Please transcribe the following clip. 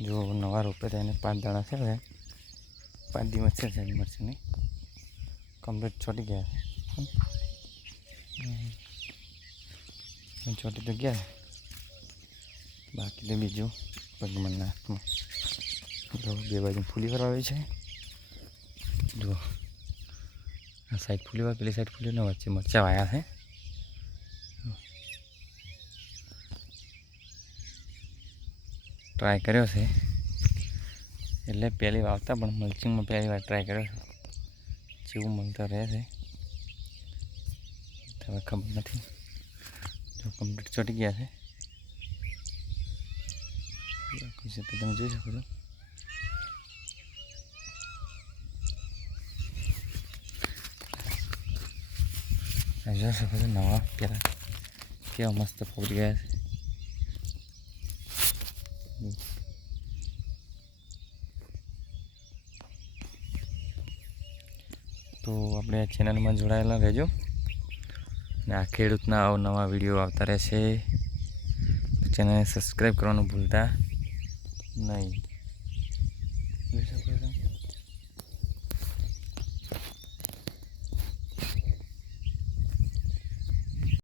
जो नवा रोपे थे 5 दाड़ा से 5 दिवस से मरचा नहीं कम्प्लीट छोटी गया छोटी तो गया बाकी तो बीजू पगमणना हाथमां जो बे बाजू फूली करवावी छे जो आ साइड फूली वा पेली साइड फूली ने वच्चे मरचा वाया है ट्राय कर्यो छे एटले पहली वावता पण मल्चिंग में पहली बार ट्राय कर्यो जेवुं मळता रहे छे हवे खबर नहीं जो कम्प्लीट चढ़ी गया है તમે જોઈ શકો છો જોઈ શકો છો નવા પેલા કેવા મસ્ત ફૂટી ગયા છે તો આપણે આ ચેનલમાં જોડાયેલા રહેજો અને આ ખેડૂતના નવા વિડીયો આવતા રહેશે ચેનલને સબસ્ક્રાઈબ કરવાનું ભૂલતા નહીં।